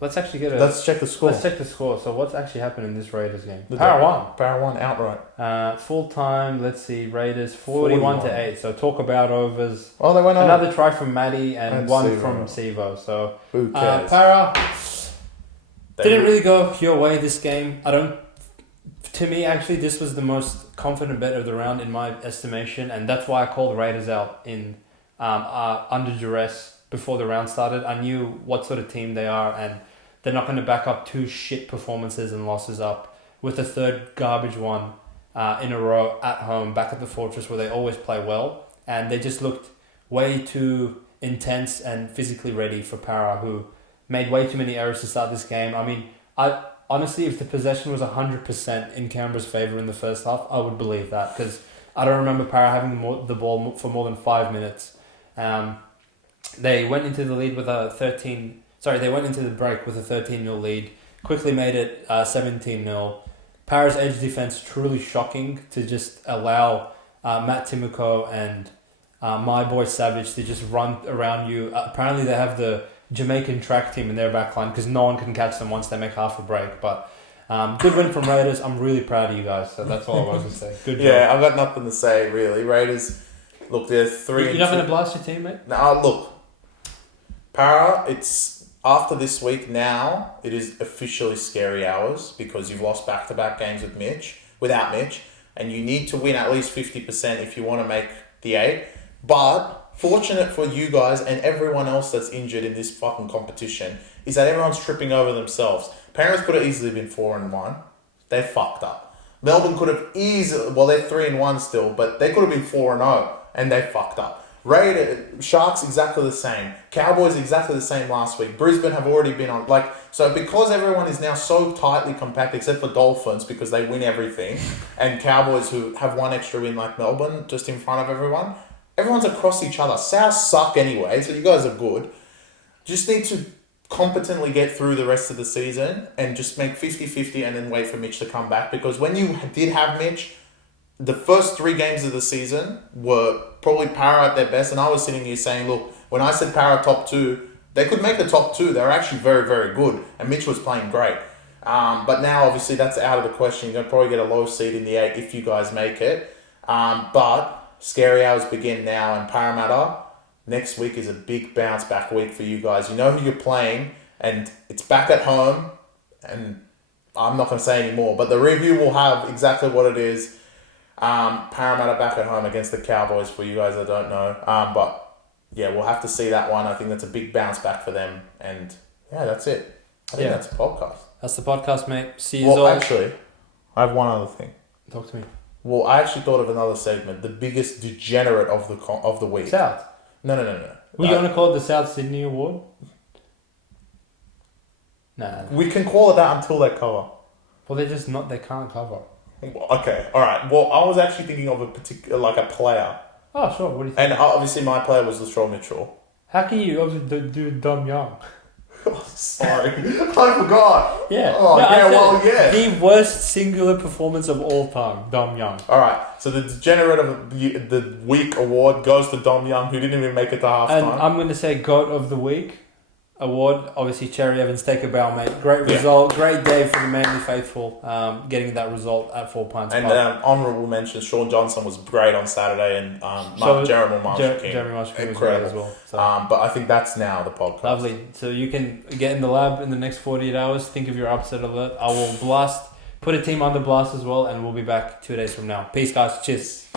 let's actually let's check the score. So what's actually happened in this Raiders game? Para won outright. Full time. Let's see. Raiders 41-8. So talk about overs. Oh, they went over. Another try from Matty and one Sevo. from Sevo. So who cares? Para didn't really go your way this game. To me, actually, this was the most confident bet of the round in my estimation, and that's why I called Raiders out in under duress. Before the round started, I knew what sort of team they are, and they're not going to back up 2 shit performances and losses up with a third garbage one in a row at home, back at the Fortress where they always play well. And they just looked way too intense and physically ready for Para, who made way too many errors to start this game. I mean, honestly, if the possession was 100% in Canberra's favour in the first half, I would believe that, because I don't remember Para having the ball for more than 5 minutes. They went into the lead with they went into the break with a 13-0 lead. Quickly made it 17-0. Para's edge defense truly shocking to just allow Matt Timoko and my boy Savage to just run around you. Apparently they have the Jamaican track team in their backline because no one can catch them once they make half a break. But good win from Raiders. I'm really proud of you guys. So that's all I was to say. Good job. Yeah, I've got nothing to say really. Raiders, look, they're 3. You're not going to blast your team, mate? No, look. Para, after this week now, it is officially scary hours because you've lost back-to-back games without Mitch, and you need to win at least 50% if you want to make the 8. But fortunate for you guys and everyone else that's injured in this fucking competition is that everyone's tripping over themselves. Penrith could have easily been 4-1. They fucked up. Melbourne could have easily... Well, they're 3-1 still, but they could have been 4-0 and they fucked up. Sharks exactly the same. Cowboys exactly the same last week. Brisbane have already been on... So because everyone is now so tightly compact, except for Dolphins because they win everything, and Cowboys who have one extra win like Melbourne just in front of everyone, everyone's across each other. South suck anyway, so you guys are good. Just need to competently get through the rest of the season and just make 50-50 and then wait for Mitch to come back, because when you did have Mitch, the first 3 games of the season were probably Para at their best, and I was sitting here saying, look, when I said Para top 2, they could make the top 2. They were actually very, very good, and Mitch was playing great. But now, obviously, that's out of the question. You're going to probably get a low seed in the 8 if you guys make it. But scary hours begin now, and Parramatta, next week is a big bounce back week for you guys. You know who you're playing, and it's back at home, and I'm not going to say any more, but the review will have exactly what it is. Parramatta back at home against the Cowboys for you guys that don't know. But yeah, we'll have to see that one. I think that's a big bounce back for them. And yeah, that's it. I think that's the podcast. That's the podcast, mate. See you all. Well, actually, I have one other thing. Talk to me. Well, I actually thought of another segment. The biggest degenerate of the week. South. No. We're going to call it the South Sydney Award? Nah. We can call it that until they cover. Well, they're just not... They can't cover. Okay, alright. Well, I was actually thinking of a particular... Like a player. Oh, sure. What do you think? And obviously my player was Latrell Mitchell. How can you obviously do Dom Young? Oh, sorry. I forgot. Yeah. Oh, no, yeah, well, yeah. The worst singular performance of all time, Dom Young. Alright, so the Degenerate of the Week award goes to Dom Young, who didn't even make it to halftime. And I'm going to say GOAT of the Week award, obviously Cherry Evans, take a bow, mate. Great result, great day for the Manly faithful, getting that result at 4 Pints and honourable mention, Sean Johnson was great on Saturday, and Jeremy Marshall King was great as well. So. But I think that's now the podcast. Lovely. So you can get in the lab in the next 48 hours, think of your upset alert. I will put a team under blast as well, and we'll be back 2 days from now. Peace, guys. Cheers.